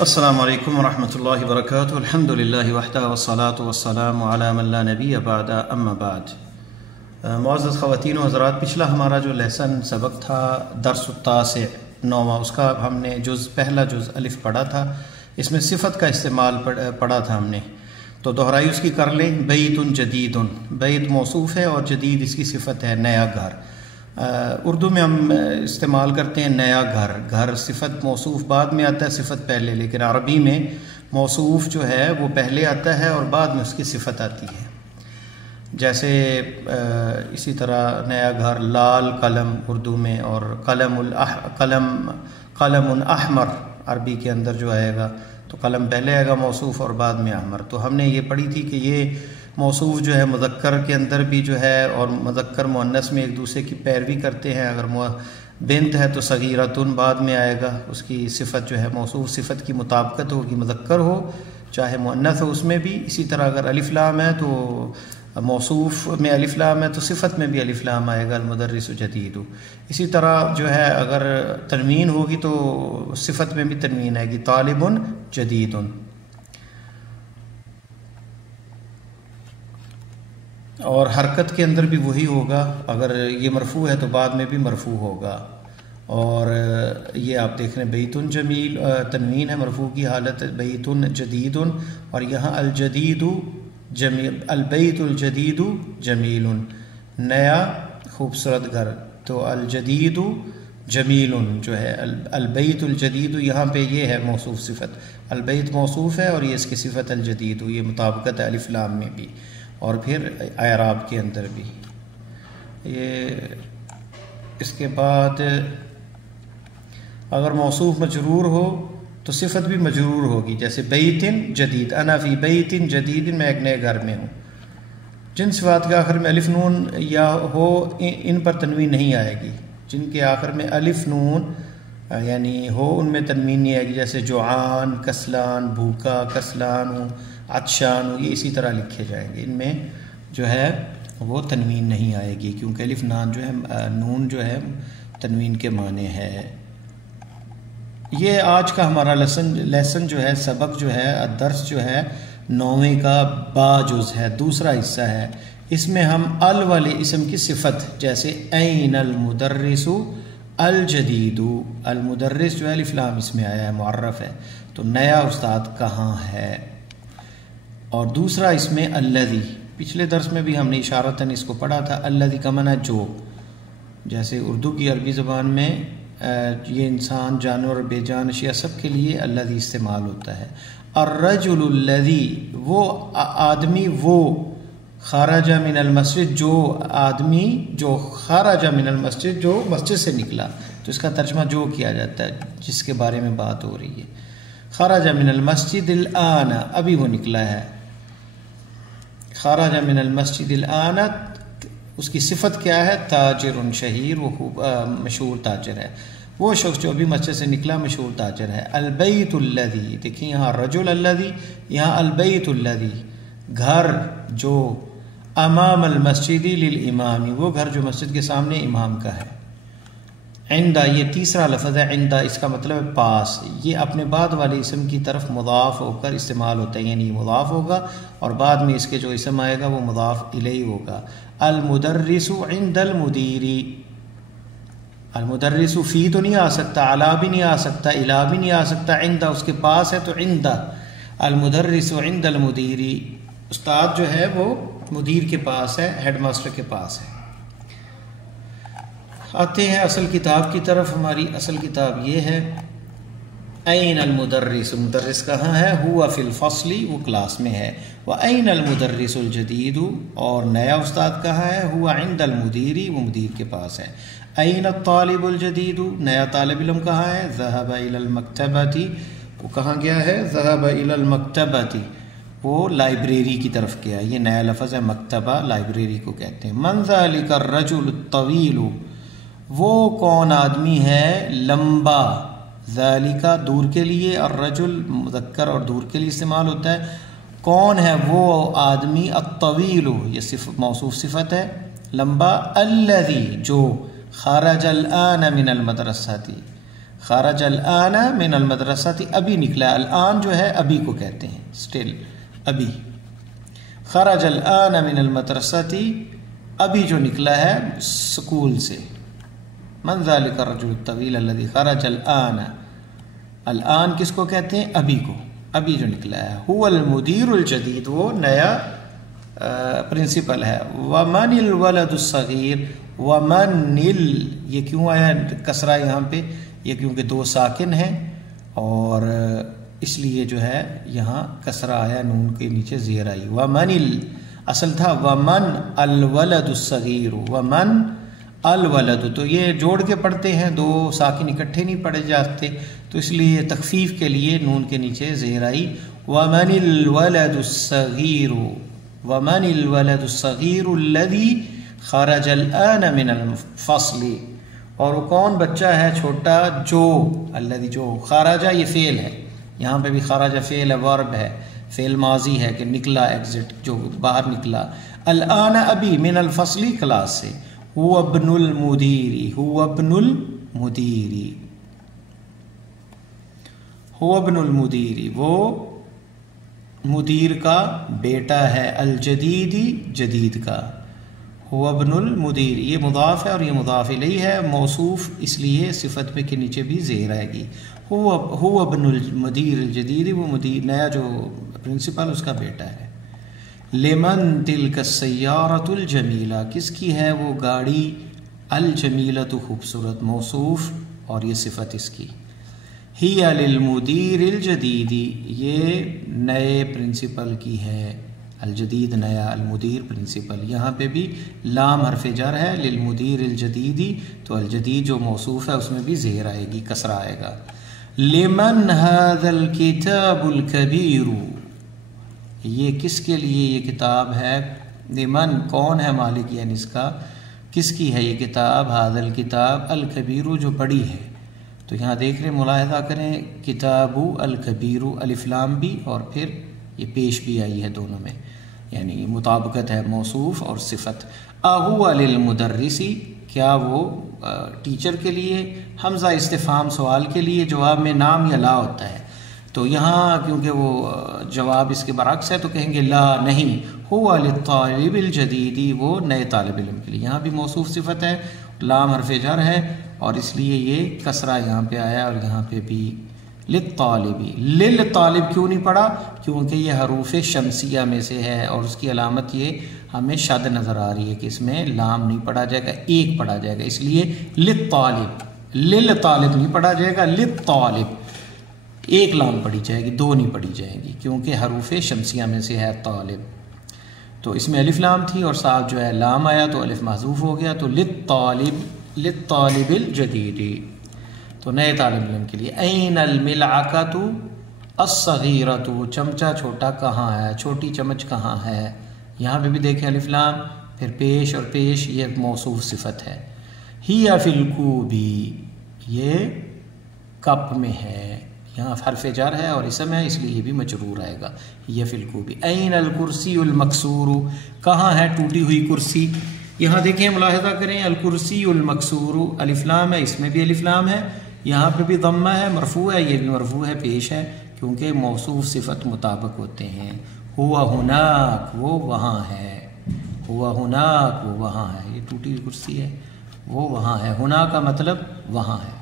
السلام علیکم ورحمۃ اللہ وبرکاتہ۔ الحمد للہ وحدہ والصلاۃ والسلام علی من لا نبی بعد اما بعد۔ معزز خواتین و حضرات، پچھلا ہمارا جو لیسن سبق تھا درس التاسع 9واں، اس کا ہم نے پہلا جز الف پڑھا تھا۔ اس میں صفت کا استعمال پڑھا تھا ہم نے، تو دہرائی اس کی کر لیں۔ بیت جدید، بیت موصوف ہے اور جدید اس کی صفت ہے، نیا گھر۔ اردو میں ہم استعمال کرتے ہیں نیا گھر، گھر صفت موصوف بعد میں آتا ہے، صفت پہلے، لیکن عربی میں موصوف جو ہے وہ پہلے آتا ہے اور بعد میں اس کی صفت آتی ہے۔ جیسے اسی طرح نیا گھر لال قلم اردو میں، اور قلم احمر عربی کے اندر جو آئے گا، تو قلم پہلے آئے گا موصوف اور بعد میں احمر۔ تو ہم نے یہ پڑھی تھی کہ یہ موصوف جو ہے مذکر کے اندر بھی جو ہے، اور مذکر مؤنث میں ایک دوسرے کی پیروی کرتے ہیں۔ اگر بنت ہے تو صغیرۃن بعد میں آئے گا، اس کی صفت جو ہے موصوف صفت کی مطابقت ہوگی، مذکر ہو چاہے مؤنث ہو اس میں بھی۔ اسی طرح اگر الف لام ہے تو موصوف میں الف لام ہے تو صفت میں بھی الف لام آئے گا، المدرس جدید۔ اسی طرح جو ہے اگر تنوین ہوگی تو صفت میں بھی تنوین آئے گی، طالب جدید۔ اور حرکت کے اندر بھی وہی ہوگا، اگر یہ مرفوع ہے تو بعد میں بھی مرفوع ہوگا۔ اور یہ آپ دیکھ رہے ہیں بیتن جمیل، تنوین ہے مرفوع کی حالت، بیتن جدید، اور یہاں الجدید جمیل، البیت الجدید جمیل، نیا خوبصورت گھر، تو الجدید جمیل جو ہے، البیت الجدید یہاں پہ یہ ہے موصوف صفت، البیت موصوف ہے اور یہ اس کی صفت الجدید، یہ مطابقت ہے الف لام میں بھی اور پھر اعراب کے اندر بھی۔ یہ اس کے بعد اگر موصوف مجرور ہو تو صفت بھی مجرور ہوگی، جیسے بیتن جدید، انا فی بیتن جدید، میں ایک نئے گھر میں ہوں۔ جن صفات کے آخر میں الف نون یا ہو ان پر تنوین نہیں آئے گی، جن کے آخر میں الف نون یعنی ہو ان میں تنوین نہیں آئے گی، جیسے جوعان، کسلان، بھوکا، کسلان ہوں، عطشان ہو، یہ اسی طرح لکھے جائیں گے، ان میں جو ہے وہ تنوین نہیں آئے گی، کیونکہ الف نان جو ہے نون جو ہے تنوین کے معنی ہے۔ یہ آج کا ہمارا لیسن جو ہے، سبق جو ہے، درس جو ہے 9ویں کا با جز ہے، دوسرا حصہ ہے۔ اس میں ہم ال والے اسم کی صفت، جیسے این المدرس الجدید، المدرس جو ہے الف لام اس میں آیا ہے، معرف ہے، تو نیا استاد کہاں ہے۔ اور دوسرا اس میں الذی، پچھلے درس میں بھی ہم نے اشارتاً اس کو پڑھا تھا، الذی کا معنی جو، جیسے اردو کی عربی زبان میں یہ انسان، جانور، بے جان اشیاء سب کے لیے الذی استعمال ہوتا ہے۔ الرجل الذی، وہ آدمی، وہ خرج من المسجد، جو آدمی جو خرج من المسجد، جو مسجد سے نکلا، تو اس کا ترجمہ جو کیا جاتا ہے جس کے بارے میں بات ہو رہی ہے۔ خرج من المسجد الآن، ابھی وہ نکلا ہے، خرج من المسجد الآن، اس کی صفت کیا ہے؟ تاجر شہیر، وہ خوب مشہور تاجر ہے، وہ شخص جو ابھی مسجد سے نکلا مشہور تاجر ہے۔ البیت الذی، دیکھیں یہاں رجل الذی، یہاں البیت الذی، گھر جو امام المسجد للامام، وہ گھر جو مسجد کے سامنے امام کا ہے۔ عندہ، یہ تیسرا لفظ ہے عندہ، اس کا مطلب ہے پاس، یہ اپنے بعد والے اسم کی طرف مضاف ہو کر استعمال ہوتا ہے، یعنی مضاف ہوگا اور بعد میں اس کے جو اسم آئے گا وہ مضاف الیہ ہوگا۔ المدرس عند المدیری، المدرس فی تو نہیں آ سکتا، علی بھی نہیں آ سکتا، الی بھی نہیں آ سکتا، عندہ اس کے پاس ہے تو عندہ، المدرس عند المدیری، استاد جو ہے وہ مدیر کے پاس ہے، ہیڈ ماسٹر کے پاس ہے۔ آتے ہیں اصل کتاب کی طرف، ہماری اصل کتاب یہ ہے۔ این المدرس، مدرس کہاں ہے؟ ہوا فی الفصل، وہ کلاس میں ہے۔ وَأَيْنَ الْمُدَرِّسُ الْجَدِيدُ، اور نیا استاد کہاں ہے؟ ہوا عند المدیری، وہ مدیر کے پاس ہے۔ این الطالب الجدید، نیا طالب علم کہاں ہے؟ ذهب إلى المكتبة، وہ کہاں گیا ہے؟ ذهب إلى المكتبة، وہ لائبریری کی طرف گیا، یہ نیا لفظ ہے، مکتبہ لائبریری کو کہتے ہیں۔ من ذلك الرجل الطویل، وہ کون آدمی ہے لمبا، ذالکا دور کے لیے، الرجل مذکر اور دور کے لیے استعمال ہوتا ہے، کون ہے وہ آدمی، الطویل، یہ موصوف صفت ہے، لمبا، الذی جو خرج الآن من المدرسہ، خرج الآن من المدرسة، ابھی نکلا. الآن جو ہے ابھی کو کہتے ہیں، اسٹل ابھی. خرج الآن من المدرسة، ابھی جو نکلا ہے اسکول سے. من ذلك الرجل الطويل الذي خرج الآن، الآن کس کو کہتے ہیں؟ ابھی کو، ابھی جو نکلا ہے. هو المدیر الجدید، وہ نیا پرنسپل ہے. ومن الولد الصغیر، ومن یہ کیوں آیا کسرہ یہاں پہ؟ یہ کیونکہ دو ساکن ہیں اور اس لیے جو ہے یہاں کسرہ آیا، نون کے نیچے زیر آئی. ومن اصل تھا ومن الولد الصغیر، ومن الولد، تو یہ جوڑ کے پڑھتے ہیں، دو ساکن اکٹھے نہیں پڑھے جاتے، تو اس لیے تخفیف کے لیے نون کے نیچے زیر آئی. ومن الولد الصغیر، ومن الولد الصغیر الذی خرج الآن من الفصل، اور وہ کون بچہ ہے چھوٹا جو، الذی جو، خرجہ یہ فعل ہے، یہاں پہ بھی خرجہ فعل ہے، ورب ہے، فعل ماضی ہے کہ نکلا، ایگزٹ، جو باہر نکلا. الآن ابھی، من الفصل کلاس سے. هو ابن المدیری، هو ابن المدیری، هو ابن المدیری، وہ مدیر کا بیٹا ہے. الجدیدی، جدید کا. هو ابن المدیر، یہ مضاف ہے اور یہ مضاف الیہ ہے، موصوف اس لیے صفت پہ کے نیچے بھی زیر آئے گی. هو ابن المدیر الجدید، وہ مدیر نیا جو پرنسپل اس کا بیٹا ہے. لمن تلک السیارۃ الجمیلہ، کس کی ہے وہ گاڑی؟ الجمیلۃ، خوبصورت، موصوف اور یہ صفت اس کی. ہی للمدیر الجدید، یہ نئے پرنسپل کی ہے. الجدید نیا، المدیر پرنسپل. یہاں پہ بھی لام حرف جر ہے، للمدیر الجدید، تو الجدید جو موصوف ہے اس میں بھی زیر آئے گی، کسرہ آئے گا. لمن هذا الكتاب الكبیر، یہ کس کے لیے یہ کتاب ہے؟ لمن کون ہے مالک یعنی اس کا، کس کی ہے یہ کتاب؟ هذا الكتاب الكبیر جو بڑی ہے. تو یہاں دیکھ رہے، ملاحظہ کریں، کتاب الکبیر، الف لام بھی اور پھر یہ پیش بھی آئی ہے دونوں میں، یعنی مطابقت ہے موصوف اور صفت. اہو للمدرسی، کیا وہ ٹیچر کے لیے؟ حمزہ استفہام سوال کے لیے، جواب میں نام یا لا ہوتا ہے، تو یہاں کیونکہ وہ جواب اس کے برعکس ہے تو کہیں گے لا، نہیں. ہو للطالب الجدید، وہ نئے طالب علم کے لیے. یہاں بھی موصوف صفت ہے، لام حرف جر ہے اور اس لیے یہ کسرہ یہاں پہ آیا اور یہاں پہ بھی للطالبی. للطالب کیوں نہیں پڑھا؟ کیونکہ یہ حروف شمسیہ میں سے ہے اور اس کی علامت یہ ہمیں شد نظر آ رہی ہے کہ اس میں لام نہیں پڑھا جائے گا، ایک پڑھا جائے گا، اس لیے للطالب. للطالب نہیں پڑھا جائے گا، للطالب ایک لام پڑھی جائے گی، دو نہیں پڑھی جائے گی، کیونکہ حروف شمسیہ میں سے ہے طالب. تو اس میں الف لام تھی اور ساتھ جو ہے لام آیا تو الف محذوف ہو گیا، تو للطالب الجدید، تو نئے طالب علم کے لیے. این الملعقۃ الصغیرۃ، چمچہ چھوٹا کہاں ہے، چھوٹی چمچ کہاں ہے؟ یہاں پہ بھی دیکھیں الف لام، پھر پیش اور پیش یہ ایک موصوف صفت ہے. ہی فی الکوب، یہ کپ میں ہے، یہاں حرف جر ہے اور اسم ہے اس لیے یہ بھی مجرور آئے گا. یہ فی الکوب. این الکرسی المکسور، کہاں ہے ٹوٹی ہوئی کرسی؟ یہاں دیکھیں ملاحظہ کریں، الکرسی المکسور، الف لام ہے، اس میں بھی الف لام ہے، یہاں پہ بھی ضمہ ہے، مرفوع ہے، یہ بھی مرفوع ہے، پیش ہے، کیونکہ موصوف صفت مطابق ہوتے ہیں. ہوا ہناک، وہ وہاں ہے، ہوا ہناک، وہ وہاں ہے، یہ ٹوٹی ہوئی کرسی ہے، وہ وہاں ہے. ہنا کا مطلب وہاں ہے،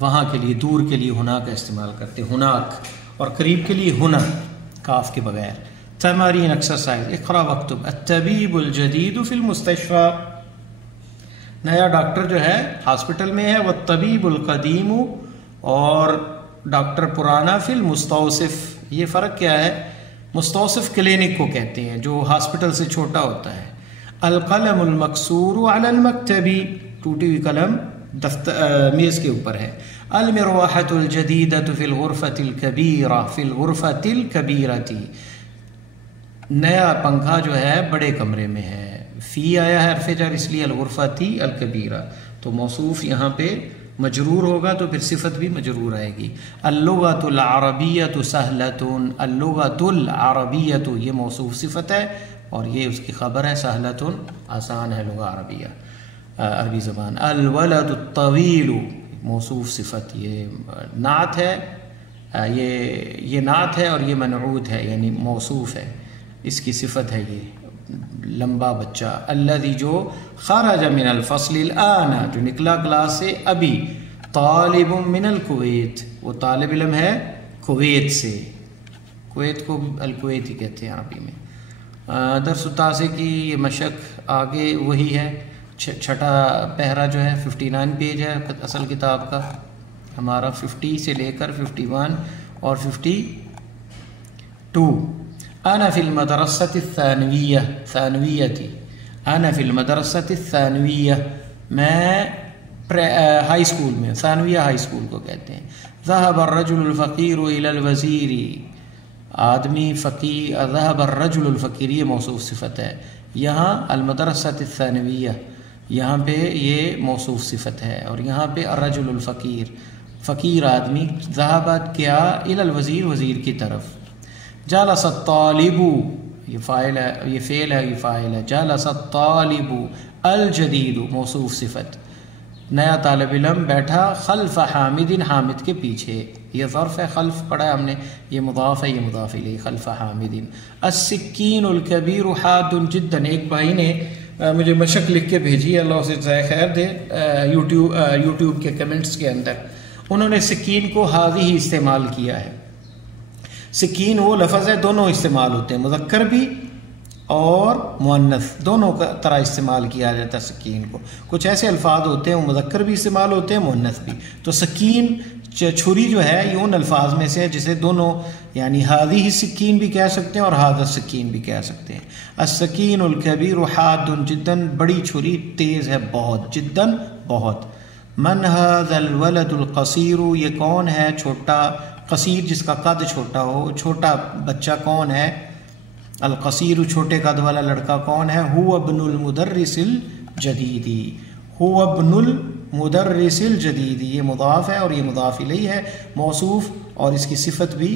وہاں کے لیے، دور کے لیے ہنا کا استعمال کرتے، ہناک، اور قریب کے لیے ہنا، کاف کے بغیر. تمارین ایکسرسائز. اقرا واکتب. الطبیب الجدید فی المستشفى، نیا ڈاکٹر جو ہے ہاسپٹل میں ہے. والطبیب القدیم، اور ڈاکٹر پرانا. فی المستوصف، یہ فرق کیا ہے؟ مستوصف کلینک کو کہتے ہیں جو ہاسپٹل سے چھوٹا ہوتا ہے. القلم المکسور علی المکتب، ٹوٹی ہوئی قلم میز کے اوپر ہے. المروحۃ الجدیدۃ فی الغرفۃ الکبیرہ، فی الغرفۃ الکبیرۃ، نیا پنکھا جو ہے بڑے کمرے میں ہے. فی آیا ہے حرف جر اس لیے الغرفۃ الکبیرہ، تو موصوف یہاں پہ مجرور ہوگا تو پھر صفت بھی مجرور آئے گی. اللغۃ العربیۃ سہلۃ، اللغۃ العربیۃ یہ موصوف صفت ہے اور یہ اس کی خبر ہے. سہلۃ آسان ہے لغہ عربیہ، عربی زبان. الولد الطویل، موصوف صفت، یہ نعت ہے، یہ نعت ہے اور یہ منعوت ہے، یعنی موصوف ہے، اس کی صفت ہے یہ لمبا بچہ، الذی جو خرج من الفصل الآن جو نکلا کلاس سے ابھی، طالب من الکویت وہ طالب علم ہے کویت سے، کویت کو الکویت ہی کہتے ہیں عربی میں۔ درس تاسع کی یہ مشق آگے وہی ہے، چھٹا پہرا جو ہے 59 پیج ہے اصل کتاب کا ہمارا، 50 سے لے کر 51 اور 52۔ انا فی المدرسۃ الثانویہ، ثانویتی، انا فی المدرسۃ الثانویہ میں ہائی اسکول میں، ثانویہ ہائی اسکول کو کہتے ہیں۔ ذهب الرجل الفقیر الى الوزیر، آدمی فقیر، ذهب الرجل الفقیر یہ موصوف صفت ہے، یہاں المدرسۃ الثانویہ یہاں پہ یہ موصوف صفت ہے، اور یہاں پہ الرجل الفقیر فقیر آدمی، ذهب کیا الى الوزیر وزیر کی طرف، جلس الطالب یہ فاعل ہے، یہ فعل ہے، یہ فاعل ہے، جلس الطالب الجدید موصوف صفت، نیا طالب علم بیٹھا، خلف حامد حامد کے پیچھے، یہ ظرف ہے، خلف پڑھا ہے ہم نے، یہ مضاف ہے، یہ مضاف الیہ، خلف حامد۔ السکین الکبیر حاد جدا، ایک بھائی نے مجھے مشق لکھ کے بھیجی، اللہ اسے جزائے خیر دے، یوٹیوب کے کمنٹس کے اندر انہوں نے سکین کو حاضی ہی استعمال کیا ہے۔ سکین وہ لفظ ہے، دونوں استعمال ہوتے ہیں، مذکر بھی اور مؤنث دونوں کا طرح استعمال کیا جاتا ہے سکین کو۔ کچھ ایسے الفاظ ہوتے ہیں وہ مذکر بھی استعمال ہوتے ہیں، مؤنث بھی۔ تو سکین چھری جو ہے یہ ان الفاظ میں سے ہے جسے دونوں یعنی ہادی سکین بھی کہہ سکتے ہیں اور ہادہ سکین بھی کہہ سکتے ہیں۔ السکین الکبیر حاد جداً، بڑی چھری تیز ہے بہت، جداً بہت۔ من ھذا الولد القصیر، یہ کون ہے چھوٹا، قصیر جس کا قد چھوٹا ہو، چھوٹا بچہ کون ہے، القصیر چھوٹے قد والا لڑکا کون ہے، هو ابن المدرس الجدید، هو ابن المدرس الجدید، یہ مضاف ہے اور یہ مضاف الیہ ہے، موصوف، اور اس کی صفت بھی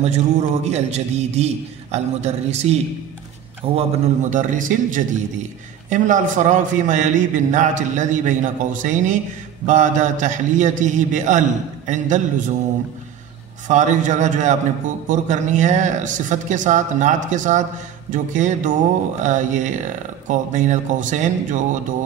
مجرور ہوگی الجدیدی، المدرسی، هو ابن المدرس الجدید۔ املا الفراغ فيما يلي بالنعت الذي بين قوسين بعد تحلیته بال عند اللزوم، فارغ جگہ جو ہے آپ نے پر کرنی ہے صفت کے ساتھ، نعت کے ساتھ، جو کہ دو یہ بین القوسین، جو دو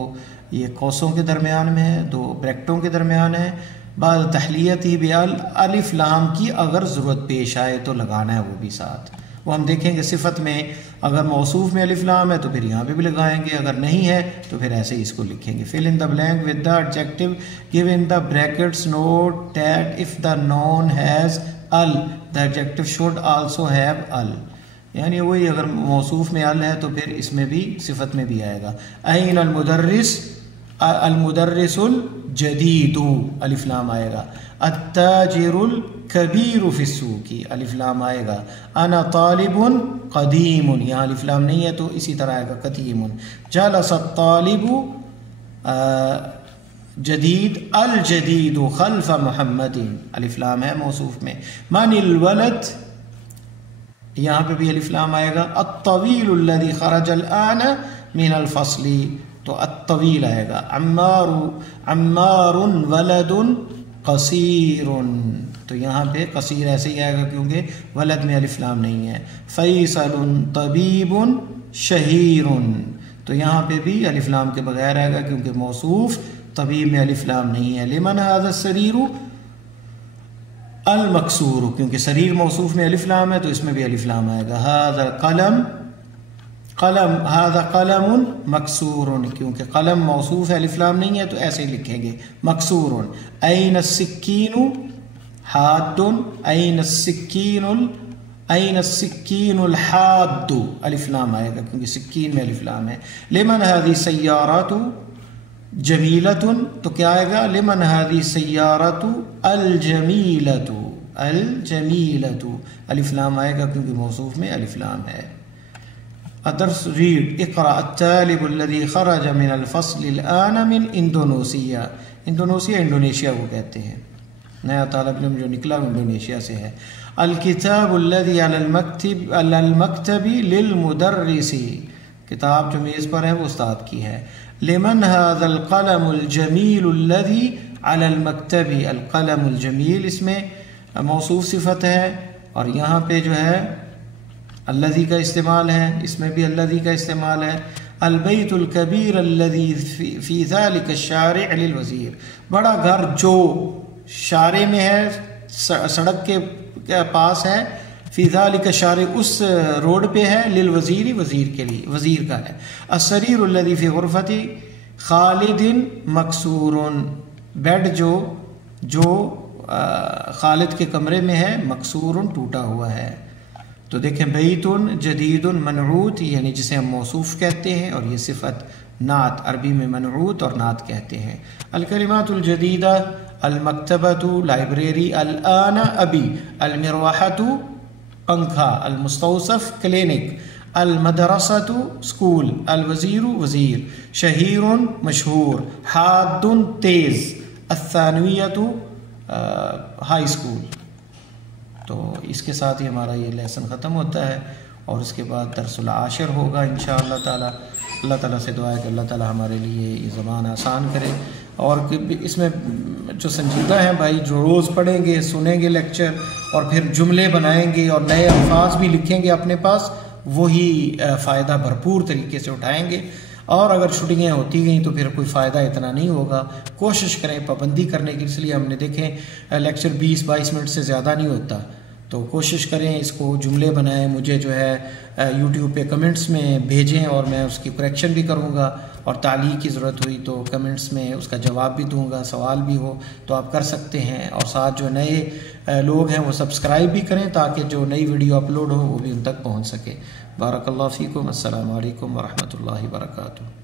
یہ قوسوں کے درمیان میں ہے، دو بریکٹوں کے درمیان ہے، بعد تحلیتی بال، الف لام کی اگر ضرورت پیش آئے تو لگانا ہے وہ بھی ساتھ، وہ ہم دیکھیں گے صفت میں اگر موصوف میں الف لام ہے تو پھر یہاں پہ بھی لگائیں گے، اگر نہیں ہے تو پھر ایسے ہی اس کو لکھیں گے۔ fill in the blank with the adjective give in the brackets, note that if the noun has al the adjective should also have al، یعنی وہی اگر موصوف میں ال ہے تو پھر اس میں بھی صفت میں بھی آئے گا۔ این المدرس، المدرس الجدید الف لام آئے گا، التاجر الکبیر فی السوق الف لام آئے گا، انا طالب قدیم یہاں الف لام نہیں ہے تو اسی طرح آئے گا قدیم۔ جلس الطالب جدید الجدید خلف محمد الف لام ہے موصوف میں۔ من الولد یہاں پہ بھی الف لام آئے گا، الطویل الذی خرج الآن من الفصل تو الطویل آئے گا، عمار ولد قصیر تو یہاں پہ قصیر ایسے ہی آئے گا کیونکہ ولد میں الف لام نہیں ہے۔ فیصل طبیب شہیر تو یہاں پہ بھی الف لام کے بغیر آئے گا کیونکہ موصوف طبیب میں الف لام نہیں ہے۔ لمن ھذا السریر المکسور کیونکہ سریر موصوف میں الف لام ہے تو اس میں بھی الف لام آئے گا۔ ھذا القلم قلم، ھذا قلم مکسور کیونکہ قلم موصوف ہے الف لام نہیں ہے تو ایسے ہی لکھیں گے مکسور۔ این السکین حاد، این السکین این السکین الحاد الف لام آئے گا کیونکہ سکین میں الف لام ہے۔ لمن ھذی سیارات جمیلۃ تو کیا آئے گا، لمن ھذی سیارۃ الجمیلۃ، الجمیلۃ الف لام آئے گا کیونکہ موصوف میں الف لام ہے۔ الدرس ریڈ اقرأ الطالب الذي خرج من الفصل الآن من انڈونیشیا، انڈونیشیا انڈونیشیا کو کہتے ہیں، نیا طالب علم جو نکلا انڈونیشیا سے ہے۔ الکتاب الذي على المکتب للمدرس، کتاب جو میز پر ہے وہ استاد کی ہے۔ لمن ھذا القلم الجمیل الذي علی المکتب القلم الجمیل، اس میں موصوف صفت ہے اور یہاں پہ جو ہے الذی کا استعمال ہے، اس میں بھی الذی کا استعمال ہے۔ البیت الکبیر الذی فی ذلک الشارع للوزیر، بڑا گھر جو شارع میں ہے، سڑک کے پاس ہے، فی ذلک الشارع اس روڈ پہ ہے، للوزیر وزیر کے لیے، وزیر کا ہے۔ السریر الذی فی غرفت خالد مکسور، بیڈ جو خالد کے کمرے میں ہے، مکسور ٹوٹا ہوا ہے۔ تو دیکھیں بیت جدید منعوت یعنی جسے ہم موصوف کہتے ہیں، اور یہ صفت نعت، عربی میں منعوت اور نعت کہتے ہیں۔ الکلمات الجدیدہ المکتبۃ لائبریری، الآن ابھی، المروحۃ پنکھا، المستوصف کلینک، المدرسۃ اسکول، الوزیر وزیر، شہیر مشہور، حاد تیز، الثانویۃ ہائی اسکول۔ تو اس کے ساتھ ہی ہمارا یہ لیسن ختم ہوتا ہے، اور اس کے بعد درس العاشر ہوگا انشاءاللہ تعالی۔ اللہ تعالیٰ سے دعا ہے کہ اللہ تعالیٰ ہمارے لیے یہ زبان آسان کرے، اور اس میں جو سنجیدہ ہیں بھائی، جو روز پڑھیں گے، سنیں گے لیکچر، اور پھر جملے بنائیں گے اور نئے الفاظ بھی لکھیں گے اپنے پاس، وہی فائدہ بھرپور طریقے سے اٹھائیں گے۔ اور اگر چھٹیاں ہوتی گئیں تو پھر کوئی فائدہ اتنا نہیں ہوگا۔ کوشش کریں پابندی کرنے کی، اس لیے ہم نے دیکھیں لیکچر 20-22 منٹ سے زیادہ نہیں ہوتا، تو کوشش کریں اس کو جملے بنائیں، مجھے جو ہے یوٹیوب پہ کمنٹس میں بھیجیں اور میں اس کی کریکشن بھی کروں گا، اور تعلیق کی ضرورت ہوئی تو کمنٹس میں اس کا جواب بھی دوں گا، سوال بھی ہو تو آپ کر سکتے ہیں۔ اور ساتھ جو نئے لوگ ہیں وہ سبسکرائب بھی کریں تاکہ جو نئی ویڈیو اپلوڈ ہو وہ بھی ان تک پہنچ سکے۔ بارک اللہ فیکم، السلام علیکم ورحمۃ اللہ وبرکاتہ۔